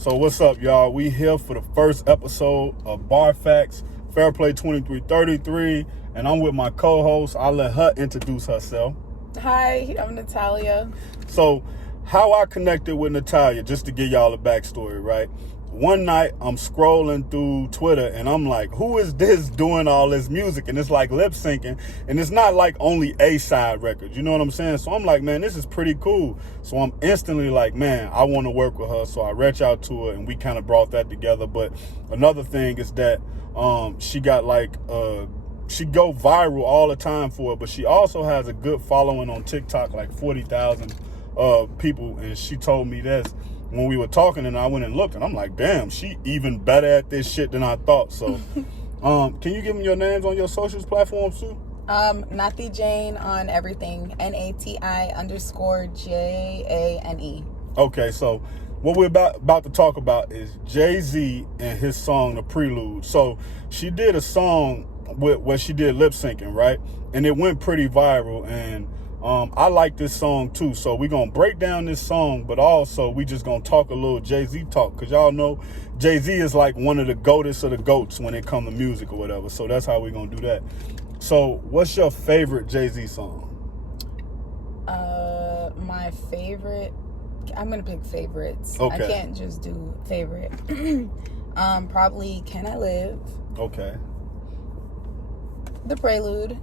So what's up, y'all? We here for the first episode of Bar Facts, Fairplay 2333, and I'm with my co-host. I'll let her introduce herself. Hi, I'm Natalia. So how I connected with Natalia, just to give y'all a backstory, right? One night I'm scrolling through Twitter and I'm like, who is this doing all this music? And it's like lip syncing, and it's not like only A-side records, you know what I'm saying? So I'm like, man, this is pretty cool. So I'm instantly like, man, I want to work with her. So I reach out to her and we kind of brought that together. But another thing is that she got like she go viral all the time for it, but she also has a good following on TikTok, like 40,000 people. And she told me this when we were talking, and I went and looked, and I'm like, damn, she even better at this shit than I thought. So can you give me your names on your socials platforms too? NATI JANE on everything. NATI_JANE. Okay, so what we're about to talk about is Jay-Z and his song, The Prelude. So she did a song where she did lip syncing, right? And it went pretty viral, and I like this song too. So we're going to break down this song, but also we just going to talk a little Jay-Z talk, because y'all know Jay-Z is like one of the goatest of the goats when it comes to music or whatever. So that's how we're going to do that. So what's your favorite Jay-Z song? My favorite, I'm going to pick favorites. Okay. I can't just do favorite. Probably Can I Live? Okay. The Prelude.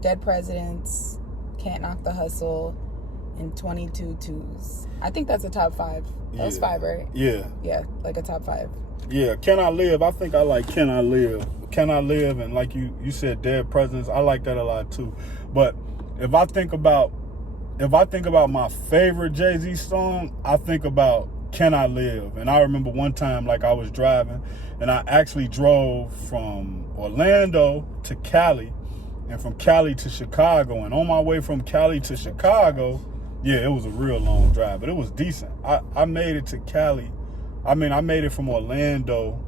Dead Presidents. Can't Knock the Hustle, and 22 Twos. I think that's a top 5. That was 5, right? Yeah. Yeah, like a top 5. Yeah, Can I Live? I think I like Can I Live. Can I Live, and like you said, Dead Presidents, I like that a lot too. But if I think about my favorite Jay-Z song, I think about Can I Live. And I remember one time, like, I was driving, and I actually drove from Orlando to Cali, and from Cali to Chicago. And on my way from Cali to Chicago, yeah, it was a real long drive, but it was decent. I made it to Cali. I made it from Orlando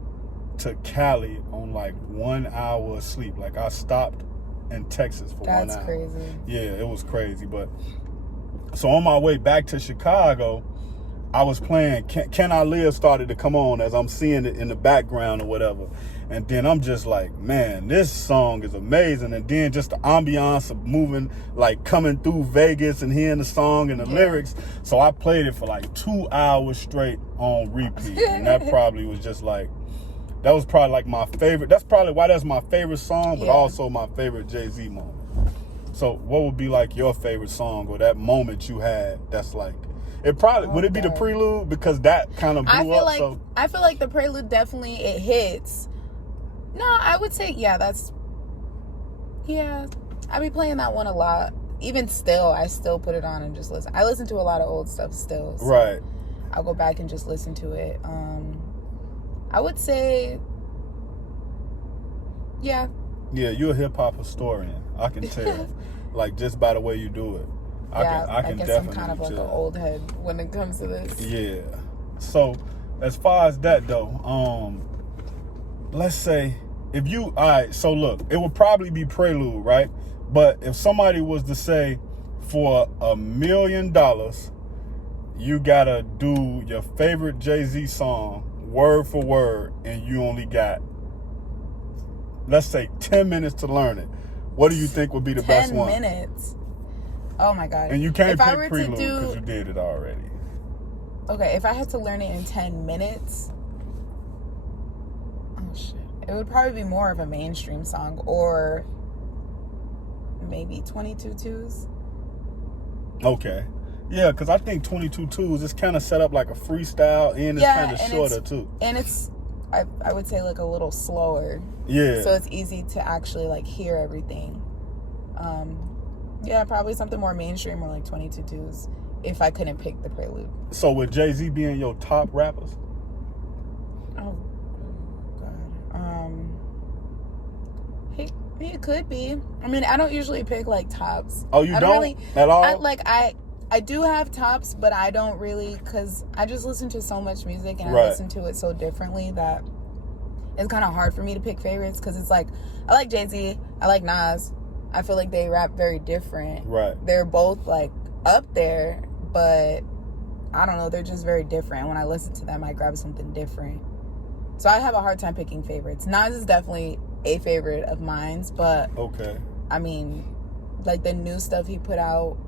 to Cali on like 1 hour of sleep. Like, I stopped in Texas for 1 hour. That's crazy. Yeah, it was crazy. But so on my way back to Chicago, I was playing Can I Live started to come on as I'm seeing it in the background or whatever. And then I'm just like, man, this song is amazing. And then just the ambiance of moving, like coming through Vegas and hearing the song and the lyrics. So I played it for like 2 hours straight on repeat. And that probably was just like, that was probably like my favorite. That's probably why that's my favorite song, but also my favorite Jay-Z moment. So what would be like your favorite song or that moment you had that's like, it probably would it be The Prelude, because that kind of blew up? I feel like The Prelude definitely, it hits. No, I would say I be playing that one a lot. Even still, I still put it on and just listen. I listen to a lot of old stuff still. So right. I'll go back and just listen to it. I would say, yeah. Yeah, you're a hip hop historian. I can tell, like, just by the way you do it. I can guess definitely I'm kind of like an old head when it comes to this. Yeah. So as far as that though, let's say if you, all right, so look, it would probably be Prelude, right? But if somebody was to say, for $1 million, you gotta do your favorite Jay-Z song word for word, and you only got, let's say, 10 minutes to learn it, what do you think would be the best one? 10 minutes. Oh my God. And you can't pick Prelude because you did it already. Okay, if I had to learn it in 10 minutes, oh shit. It would probably be more of a mainstream song, or maybe 22 Twos. Okay. Yeah, because I think 22 Twos is kind of set up like a freestyle, and it's kind of shorter too. And it's, I would say, like a little slower. Yeah. So it's easy to actually like hear everything. Yeah, probably something more mainstream, or like 22 Twos, if I couldn't pick The Prelude. So would Jay-Z be in your top rappers? Oh God. He could be. I mean, I don't usually pick like tops. Oh, you don't really, at all? I do have tops, but I don't really, because I just listen to so much music, and I listen to it so differently that it's kind of hard for me to pick favorites. Because it's like, I like Jay-Z, I like Nas. I feel like they rap very different. Right. They're both like up there, but I don't know, they're just very different. When I listen to them, I grab something different. So I have a hard time picking favorites. Nas is definitely a favorite of mine, but okay. I mean, like the new stuff he put out,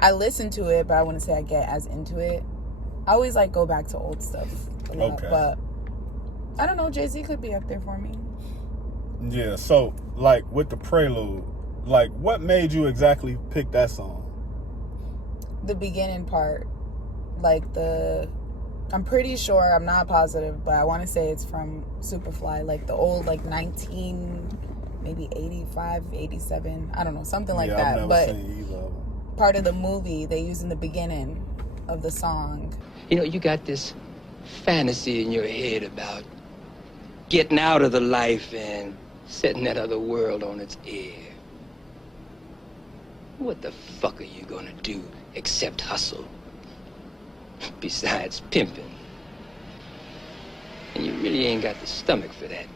I listen to it, but I wouldn't say I get as into it. I always like go back to old stuff a lot, but I don't know, Jay-Z could be up there for me. Yeah, so like with the Prelude, like what made you exactly pick that song? The beginning part, like I'm pretty sure, I'm not positive, but I want to say it's from Superfly, like the old, like 19, maybe 85, 87, I don't know, something like that. I've never but seen either of them. Part of the movie they use in the beginning of the song. You know, you got this fantasy in your head about getting out of the life and setting that other world on its ear. What the fuck are you gonna do except hustle? Besides pimping. And you really ain't got the stomach for that.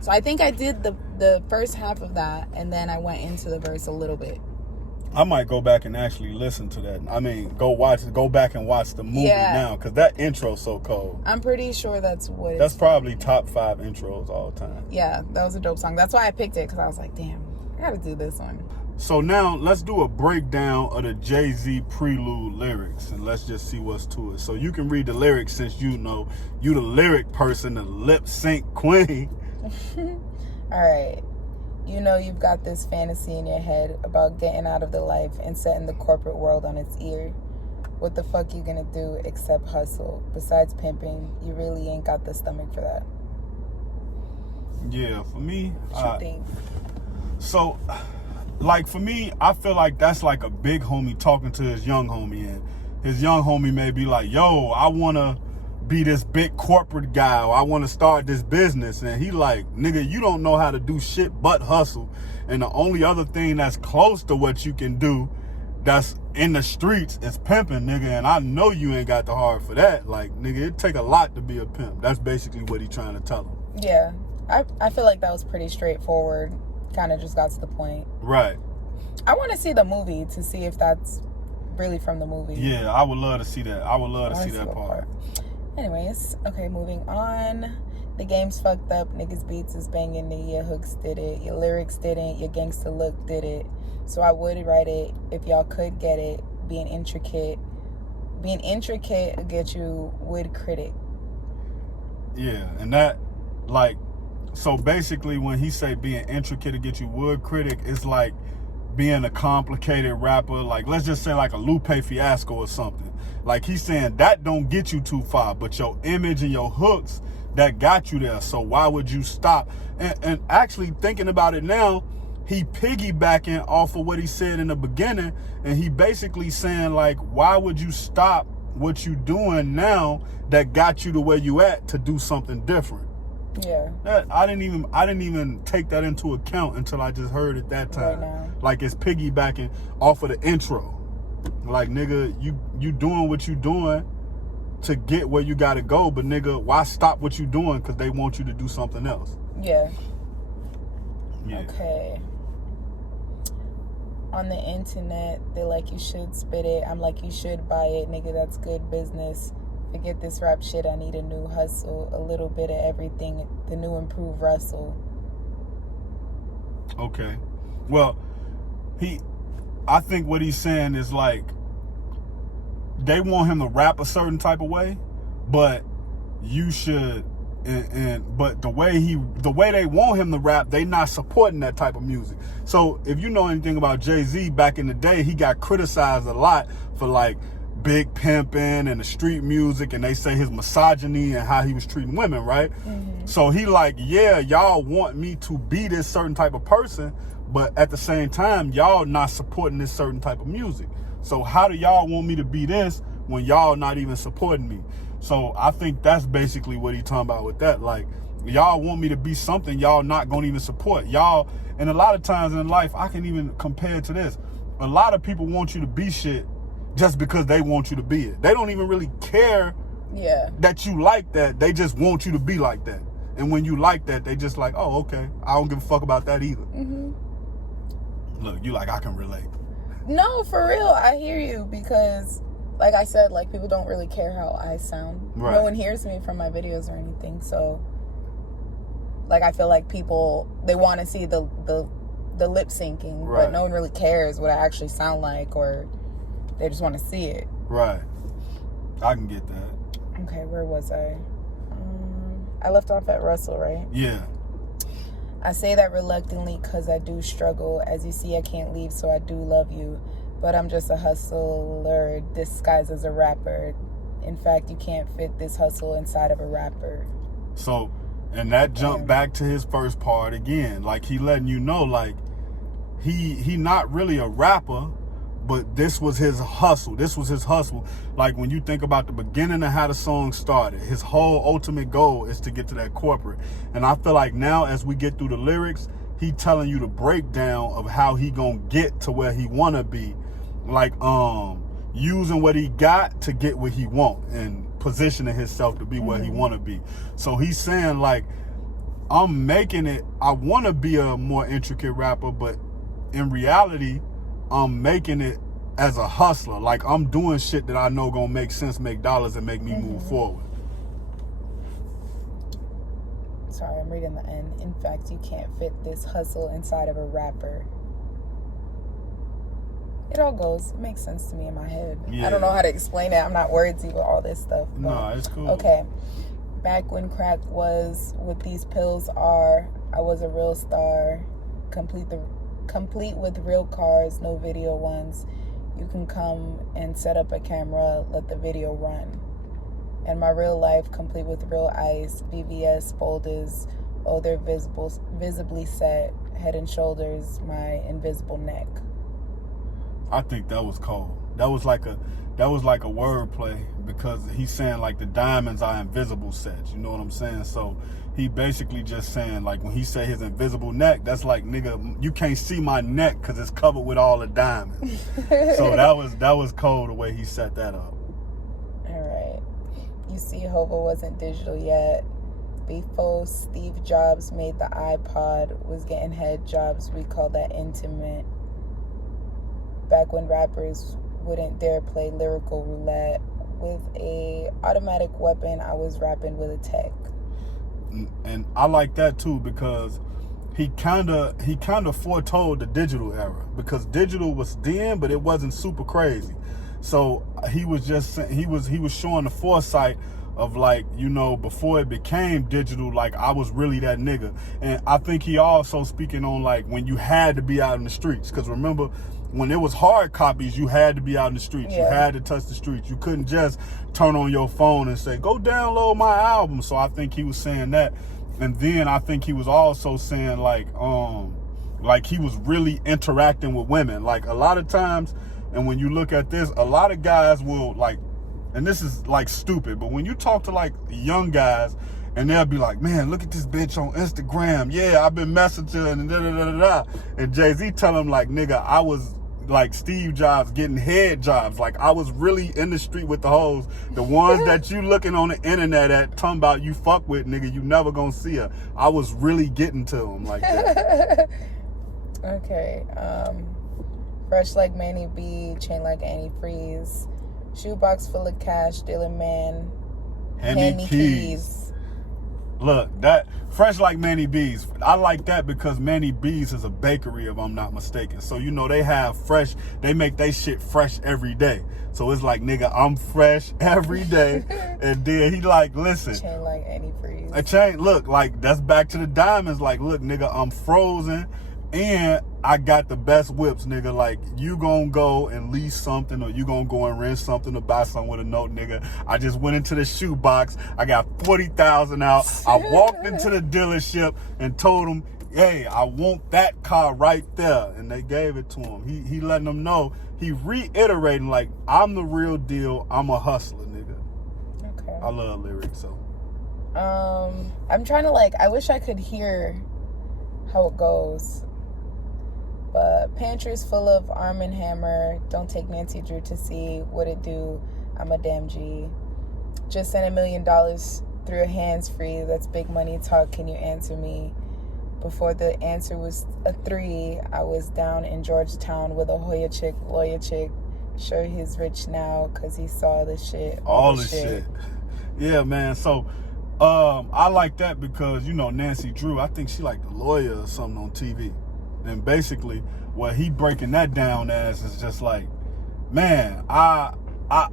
So I think I did the first half of that, and then I went into the verse a little bit. I might go back and actually listen to that. I mean, go back and watch the movie now, because that intro's so cold. I'm pretty sure that's what That's probably top 5 intros all time. Yeah, that was a dope song. That's why I picked it, because I was like, damn, I gotta do this one. So now let's do a breakdown of the Jay-Z Prelude lyrics, and let's just see what's to it. So you can read the lyrics, since you know you the lyric person, the lip sync queen. All right. You know you've got this fantasy in your head about getting out of the life and setting the corporate world on its ear. What the fuck you gonna do except hustle? Besides pimping, you really ain't got the stomach for that. Yeah, for me, What you think? So, like for me, I feel like that's like a big homie talking to his young homie, and his young homie may be like, yo, I wanna be this big corporate guy, or I want to start this business, and he like, nigga, you don't know how to do shit but hustle, and the only other thing that's close to what you can do that's in the streets is pimping, nigga, and I know you ain't got the heart for that. Like, nigga, it take a lot to be a pimp. That's basically what he trying to tell him. Yeah, I feel like that was pretty straightforward, kind of just got to the point. Right. I want to see the movie to see if that's really from the movie. Yeah, I would love to see that. I would love to see that part. Anyways, okay, moving on. The game's fucked up. Niggas beats is banging. Your hooks did it. Your lyrics didn't. Your gangster look did it. So I would write it if y'all could get it. Being intricate will get you would critic. Yeah, and that, like, so basically when he say being intricate to get you wood critic, it's like being a complicated rapper. Like, let's just say like a Lupe Fiasco or something. Like, he's saying that don't get you too far, but your image and your hooks, that got you there. So why would you stop? And actually thinking about it now, he piggybacking off of what he said in the beginning, and he basically saying like, why would you stop what you doing now that got you to where you at to do something different? Yeah. I didn't even take that into account until I just heard it that time. Right now. Like, it's piggybacking off of the intro. Like, nigga, you doing what you doing to get where you gotta go, but nigga, why stop what you doing? Because they want you to do something else. Yeah. Yeah. Okay. On the internet, they like you should spit it. I'm like you should buy it, nigga. That's good business. Forget this rap shit. I need a new hustle. A little bit of everything. The new improved Russell. Okay. Well, I think what he's saying is like, they want him to rap a certain type of way, but you should, but the way they want him to rap, they not supporting that type of music. So if you know anything about Jay-Z, back in the day, he got criticized a lot for like big pimping and the street music, and they say his misogyny and how he was treating women, right? Mm-hmm. So he like, yeah, y'all want me to be this certain type of person, but at the same time, y'all not supporting this certain type of music. So how do y'all want me to be this when y'all not even supporting me? So I think that's basically what he talking about with that. Like, y'all want me to be something y'all not gonna even support. Y'all, and a lot of times in life, I can even compare it to this. A lot of people want you to be shit just because they want you to be it. They don't even really care that you like that. They just want you to be like that. And when you like that, they just like, oh, okay, I don't give a fuck about that either. Mm-hmm. Look, you like, I can relate. No, for real, I hear you, because like I said, like, people don't really care how I sound. Right. No one hears me from my videos or anything, so, like, I feel like people, they want to see the lip syncing, right. but no one really cares what I actually sound like, or they just want to see it. Right. I can get that. Okay, where was I? I left off at Russell, right? Yeah. I say that reluctantly because I do struggle. As you see, I can't leave, so I do love you. But I'm just a hustler disguised as a rapper. In fact, you can't fit this hustle inside of a rapper. So, and that jumped back to his first part again. Like, he letting you know, like, he not really a rapper, but this was his hustle. This was his hustle. Like, when you think about the beginning of how the song started, his whole ultimate goal is to get to that corporate. And I feel like now, as we get through the lyrics, he telling you the breakdown of how he gonna get to where he wanna be. Like, using what he got to get what he want and positioning himself to be where he wanna be. So he's saying, like, I'm making it, I wanna be a more intricate rapper, but in reality, I'm making it as a hustler. Like, I'm doing shit that I know gonna make sense, make dollars, and make me move forward. Sorry, I'm reading the end. In fact, you can't fit this hustle inside of a rapper. It all goes. It makes sense to me in my head. Yeah. I don't know how to explain it. I'm not wordsy with all this stuff. Nah, it's cool. Okay. Back when crack was what these pills are, I was a real star. Complete with real cars, no video ones. You can come and set up a camera, let the video run. And my real life, complete with real ice, VVS boulders, oh, they're visibly set, head and shoulders, my invisible neck. I think that was cold. That was like a wordplay, because he's saying, like, the diamonds are invisible sets. You know what I'm saying? So he basically just saying, like, when he say his invisible neck, that's like, nigga, you can't see my neck because it's covered with all the diamonds. So that was cold the way he set that up. All right. You see, Hova wasn't digital yet. Before Steve Jobs made the iPod, was getting head jobs. We call that intimate. Back when rappers wouldn't dare play lyrical roulette with a automatic weapon, I was rapping with a tech. And I like that too, because he kind of foretold the digital era, because digital was then, but it wasn't super crazy. So he was showing the foresight of, like, you know, before it became digital, like, I was really that nigga. And I think he also speaking on, like, when you had to be out in the streets, because remember, when it was hard copies, you had to be out in the streets. Yeah. You had to touch the streets. You couldn't just turn on your phone and say, go download my album. So I think he was saying that. And then I think he was also saying, like he was really interacting with women. Like, a lot of times, and when you look at this, a lot of guys will, like, and this is, like, stupid, but when you talk to, like, young guys, and they'll be like, man, look at this bitch on Instagram. Yeah, I've been messaging and da-da-da-da-da. And Jay-Z tell him, like, nigga, I was like Steve Jobs getting head jobs. Like, I was really in the street with the hoes. The ones that you looking on the internet at, talking about you fuck with, nigga, you never gonna see her. I was really getting to them like that. Okay. Fresh like Manny B, chain like antifreeze. Shoebox full of cash, dealing man. Hand me keys. Look, that fresh like Manny B's. I like that because Manny B's is a bakery, if I'm not mistaken. So, you know, they have fresh, they make they shit fresh every day. So it's like, nigga, I'm fresh every day. And then he like, listen. Chain like antifreeze. A chain, look, like, that's back to the diamonds. Like, look, nigga, I'm frozen. And I got the best whips, nigga. Like, you gonna go and lease something, or you gonna go and rent something or buy something with a note, nigga. I just went into the shoebox. I got 40,000 out. I walked into the dealership and told them, hey, I want that car right there. And they gave it to him. He letting them know. He reiterating, like, I'm the real deal. I'm a hustler, nigga. Okay. I love lyrics, so. I'm trying to, like, I wish I could hear how it goes. But pantry's full of Arm & Hammer. Don't take Nancy Drew to see what it do. I'm a damn G. Just sent $1 million through your hands free. That's big money talk. Can you answer me? Before the answer was a 3, I was down in Georgetown with a Hoya chick, lawyer chick. Sure, he's rich now because he saw the shit. All the shit. Yeah, man. So, I like that because, you know, Nancy Drew, I think she like the lawyer or something on TV. And basically, what he breaking that down as is just like, man,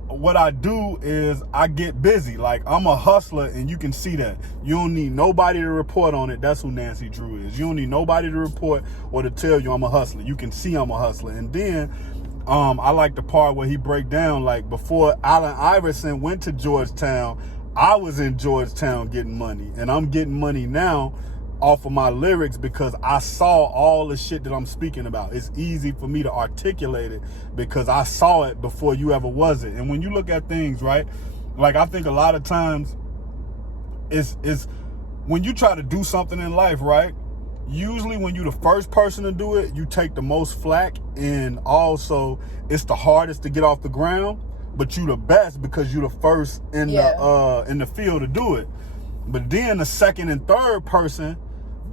what I do is I get busy. Like, I'm a hustler, and you can see that. You don't need nobody to report on it. That's who Nancy Drew is. You don't need nobody to report or to tell you I'm a hustler. You can see I'm a hustler. And then I like the part where he break down, like, before Allen Iverson went to Georgetown, I was in Georgetown getting money, and I'm getting money now off of my lyrics because I saw all the shit that I'm speaking about. It's easy for me to articulate it because I saw it before you ever was it. And when you look at things, right, like, I think a lot of times it's when you try to do something in life, right, usually when you're the first person to do it, you take the most flack, and also it's the hardest to get off the ground, but you the best because you the first in the field to do it. But then the second and third person,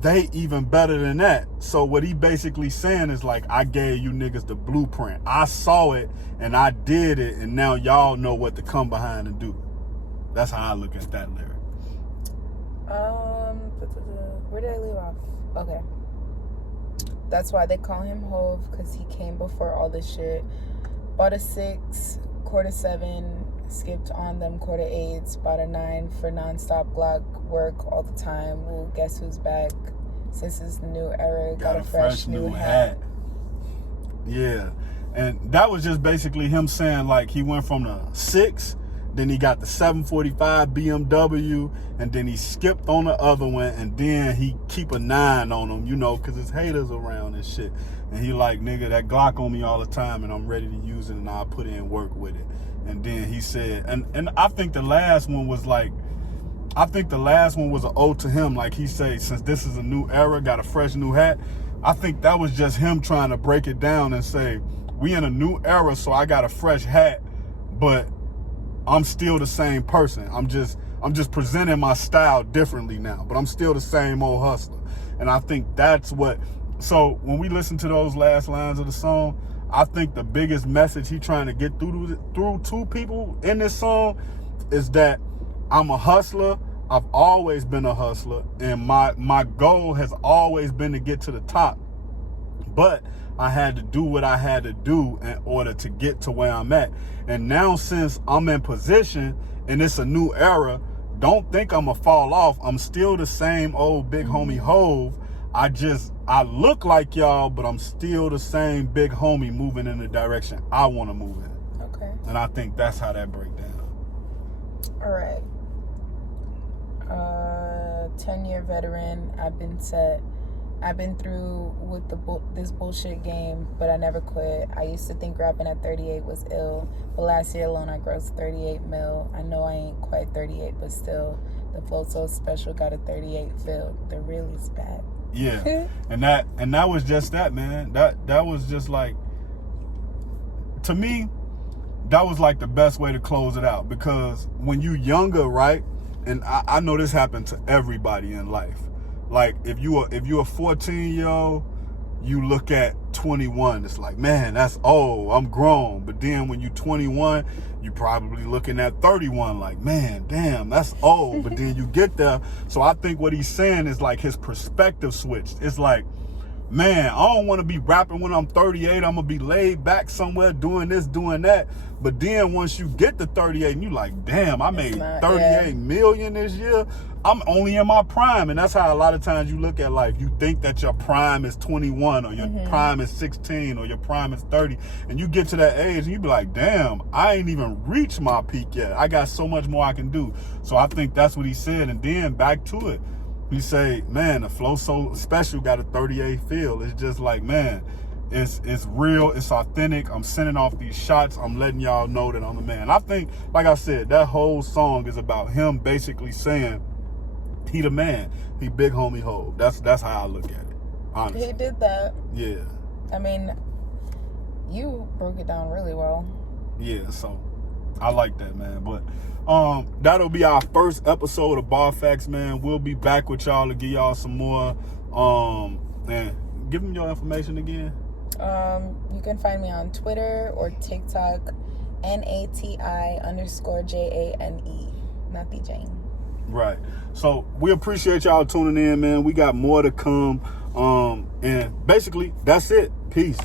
they even better than that. So what he basically saying is like, I gave you niggas the blueprint. I saw it and I did it, and now y'all know what to come behind and do. That's how I look at that lyric. Where did I leave off? Okay. That's why they call him Hove, because he came before all this shit. Bought a 6, quarter 7, skipped on them quarter 8s, bought a 9 for non-stop Glock work all the time. Well, guess who's back? Since it's the new era, got a fresh new hat. Yeah. And that was just basically him saying, like, he went from the 6, then he got the 745 BMW, and then he skipped on the other one, and then he keep a 9 on him, you know, because his haters around and shit. And he like, nigga, that Glock on me all the time, and I'm ready to use it, and I'll put in work with it. And then he said, and I think the last one was like, an ode to him. Like he said, since this is a new era, got a fresh new hat. I think that was just him trying to break it down and say, we in a new era, so I got a fresh hat, but I'm still the same person. I'm just presenting my style differently now, but I'm still the same old hustler. And I think that's what, so when we listen to those last lines of the song, I think the biggest message he trying to get through to people in this song is that I'm a hustler. I've always been a hustler, and my goal has always been to get to the top. But I had to do what I had to do in order to get to where I'm at. And now, since I'm in position and it's a new era, don't think I'm gonna fall off. I'm still the same old big homie Hove. I look like y'all, but I'm still the same big homie moving in the direction I want to move in. Okay. And I think that's how that break down. All right. 10-year veteran. I've been through with this bullshit game, but I never quit. I used to think rapping at 38 was ill, but last year alone I grossed 38 mil. I know I ain't quite 38, but still, the flow so special, got a 38 feel. The real is back. Yeah, and that was just that, man. That was just like, to me, that was like the best way to close it out, because when you younger, right, and I know this happened to everybody in life. Like, if you're a 14-year-old, you look at 21, it's like, man, that's old, I'm grown. But then when you 21, you probably looking at 31 like, man, damn, that's old. But then you get there. So I think what he's saying is like his perspective switched. It's like, man, I don't want to be rapping when I'm 38. I'm going to be laid back somewhere doing this, doing that. But then once you get to 38 and you like, damn, I made 38 million this year. I'm only in my prime. And that's how a lot of times you look at life. You think that your prime is 21 or your prime is 16 or your prime is 30. And you get to that age and you be like, damn, I ain't even reached my peak yet. I got so much more I can do. So I think that's what he said. And then back to it. He say, man, the flow so special, got a 38 feel. It's just like, man, it's real, it's authentic. I'm sending off these shots. I'm letting y'all know that I'm the man. I think, like I said, that whole song is about him basically saying he the man. He big homie Hove. That's how I look at it, honestly. He did that. Yeah. I mean, you broke it down really well. Yeah, so I like that, man. But that'll be our first episode of Bar Facts, man. We'll be back with y'all to give y'all some more. And give them your information again. You can find me on Twitter or TikTok, NATI_JANE, NATI JANE. Right. So we appreciate y'all tuning in, man. We got more to come. And basically, that's it. Peace.